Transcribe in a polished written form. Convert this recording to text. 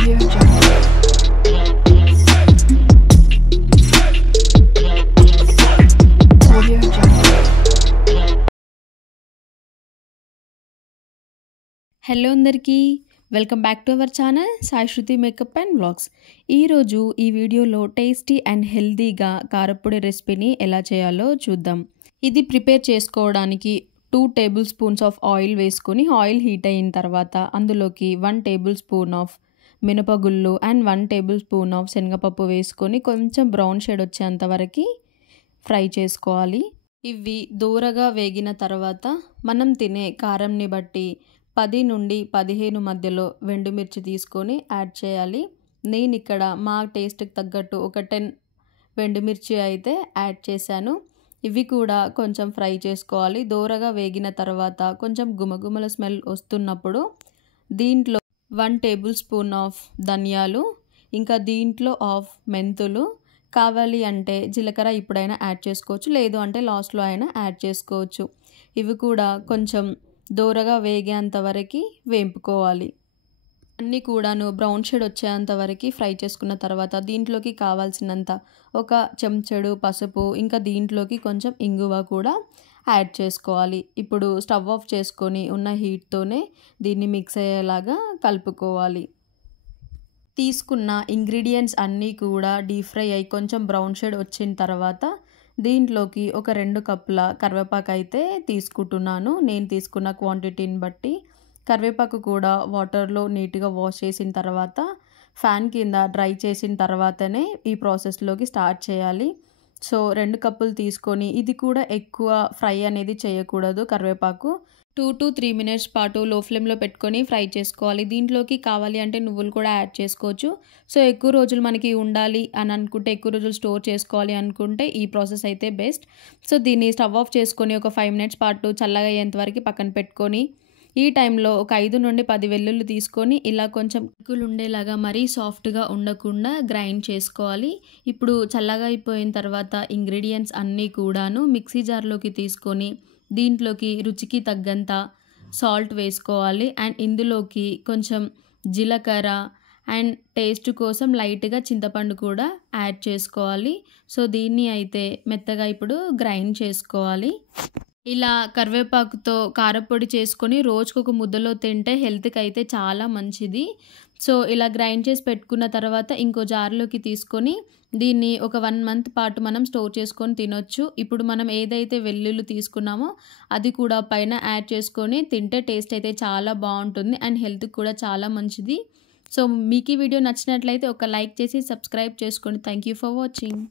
Audio Jungle. Audio Jungle. Hello అందరికీ welcome back to our channel Sai Shruti makeup and vlogs. ఈరోజు ఈ వీడియోలో tasty and హెల్తీగా కారప్పొడి రెసిపీని ఎలా చేయాలో చూద్దాం. ఇది ప్రిపేర్ చేసుకోవడానికి 2 టేబుల్ స్పూన్స్ ఆఫ్ ఆయిల్ వేసుకొని ఆయిల్ హీట్ అయిన తర్వాత అందులోకి 1 టేబుల్ స్పూన్ ఆఫ్ మినపగుళ్ళు అండ్ 1 టేబుల్ స్పూన్ ఆఫ్ శనగపప్పు వేసుకొని కొంచెం బ్రౌన్ షేడ్ వచ్చేంత వరకు ఫ్రై చేసుకోవాలి. ఇవి దూరగా వేగిన తర్వాత మనం తినే కారంని బట్టి 10 నుండి 15 మధ్యలో వెండుమిర్చి తీసుకొని యాడ్ చేయాలి. నేను ఇక్కడ మా టేస్ట్కి తగ్గట్టు ఒక 10 వెండుమిర్చి అయితే యాడ్ చేశాను. ఇవి కూడా కొంచెం ఫ్రై చేసుకోవాలి. దూరగా వేగిన తర్వాత కొంచెం గుమగుమల స్మెల్ వస్తున్నప్పుడు దీంట్లో 1 టేబుల్ స్పూన్ ఆఫ్ ధనియాలు, ఇంకా దీంట్లో ఆఫ్ మెంతులు, కావాలి అంటే జీలకర్ర ఇప్పుడైనా యాడ్ చేసుకోవచ్చు, లేదు అంటే లాస్ట్లో అయినా యాడ్ చేసుకోవచ్చు. ఇవి కూడా కొంచెం దూరగా వేగేంత వరకు వేంపుకోవాలి. అన్నీ కూడాను బ్రౌన్ షేడ్ వచ్చేంత వరకు ఫ్రై చేసుకున్న తర్వాత దీంట్లోకి కావాల్సినంత ఒక చెంచాడు పసుపు, ఇంకా దీంట్లోకి కొంచెం ఇంగువ కూడా యాడ్ చేసుకోవాలి. ఇప్పుడు స్టవ్ ఆఫ్ చేసుకొని ఉన్న హీట్తోనే దీన్ని మిక్స్ అయ్యేలాగా కలుపుకోవాలి. తీసుకున్న ఇంగ్రీడియంట్స్ అన్నీ కూడా డీప్ ఫ్రై అయ్యి కొంచెం బ్రౌన్ షేడ్ వచ్చిన తర్వాత దీంట్లోకి ఒక 2 కప్పుల కరివేపాకు అయితే తీసుకుంటున్నాను. నేను తీసుకున్న క్వాంటిటీని బట్టి. కరివేపాకు కూడా వాటర్లో నీట్గా వాష్ చేసిన తర్వాత ఫ్యాన్ కింద డ్రై చేసిన తర్వాతనే ఈ ప్రాసెస్లోకి స్టార్ట్ చేయాలి. సో 2 కప్పులు తీసుకొని ఇది కూడా ఎక్కువ ఫ్రై అనేది చేయకూడదు. కరివేపాకు 2 to 3 మినిట్స్ పాటు లో ఫ్లేమ్లో పెట్టుకొని ఫ్రై చేసుకోవాలి. దీంట్లోకి కావాలి అంటే నువ్వులు కూడా యాడ్ చేసుకోవచ్చు. సో ఎక్కువ రోజులు మనకి ఉండాలి అని అనుకుంటే, ఎక్కువ రోజులు స్టోర్ చేసుకోవాలి అనుకుంటే ఈ ప్రాసెస్ అయితే బెస్ట్. సో దీన్ని స్టవ్ ఆఫ్ చేసుకొని ఒక 5 మినిట్స్ పాటు చల్లగా అయ్యేంత వరకు పక్కన పెట్టుకొని ఈ టైంలో ఒక 5 నుండి 10 వెల్లుల్లి తీసుకొని ఇలా కొంచెం పిక్కులు ఉండేలాగా మరీ సాఫ్ట్గా ఉండకుండా గ్రైండ్ చేసుకోవాలి. ఇప్పుడు చల్లగా అయిపోయిన తర్వాత ఇంగ్రీడియంట్స్ అన్నీ కూడాను మిక్సీ జార్లోకి తీసుకొని దీంట్లోకి రుచికి తగ్గంత సాల్ట్ వేసుకోవాలి. అండ్ ఇందులోకి కొంచెం జీలకర్ర అండ్ టేస్ట్ కోసం లైట్గా చింతపండు కూడా యాడ్ చేసుకోవాలి. సో దీన్ని అయితే మెత్తగా ఇప్పుడు గ్రైండ్ చేసుకోవాలి. ఇలా కరివేపాకుతో కారప్పొడి చేసుకొని రోజుకొక ముద్దలో తింటే హెల్త్కి అయితే చాలా మంచిది. సో ఇలా గ్రైండ్ చేసి పెట్టుకున్న తర్వాత ఇంకో జార్లోకి తీసుకొని దీన్ని ఒక 1 మంత్ పాటు మనం స్టోర్ చేసుకొని తినొచ్చు. ఇప్పుడు మనం ఏదైతే వెల్లుల్లి తీసుకున్నామో అది కూడా పైన యాడ్ చేసుకొని తింటే టేస్ట్ అయితే చాలా బాగుంటుంది అండ్ హెల్త్కి కూడా చాలా మంచిది. సో మీకు ఈ వీడియో నచ్చినట్లయితే ఒక లైక్ చేసి సబ్స్క్రైబ్ చేసుకోండి. Thank you for watching.